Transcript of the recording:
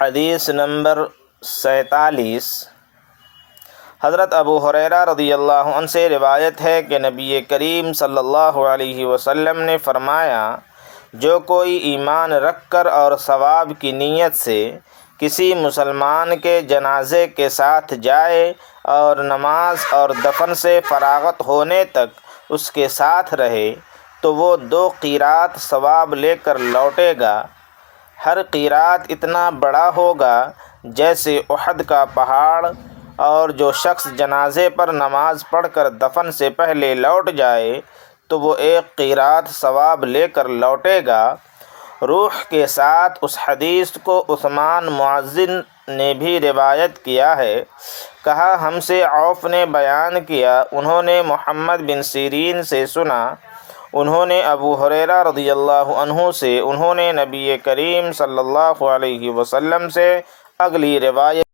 حدیث نمبر 47 حضرت ابو ہریرہ رضی اللہ عنہ سے روایت ہے کہ نبی کریم صلی اللہ علیہ وسلم نے فرمایا، جو کوئی ایمان رکھ کر اور ثواب کی نیت سے کسی مسلمان کے جنازے کے ساتھ جائے اور نماز اور دفن سے فراغت ہونے تک اس کے ساتھ رہے تو وہ 2 قیرات ثواب لے کر لوٹے گا۔ ہر قیرات اتنا بڑا ہوگا جیسے احد کا پہاڑ، اور جو شخص جنازے پر نماز پڑھ کر دفن سے پہلے لوٹ جائے تو وہ 1 قیرات ثواب لے کر لوٹے گا۔ روح کے ساتھ اس حدیث کو عثمان معزن نے بھی روایت کیا ہے۔ کہا، ہم سے عوف نے بیان کیا، انہوں نے محمد بن سیرین سے سنا، انہوں نے ابو ہریرہ رضی اللہ عنہ سے، انہوں نے نبی کریم صلی اللہ علیہ وسلم سے، اگلی روایت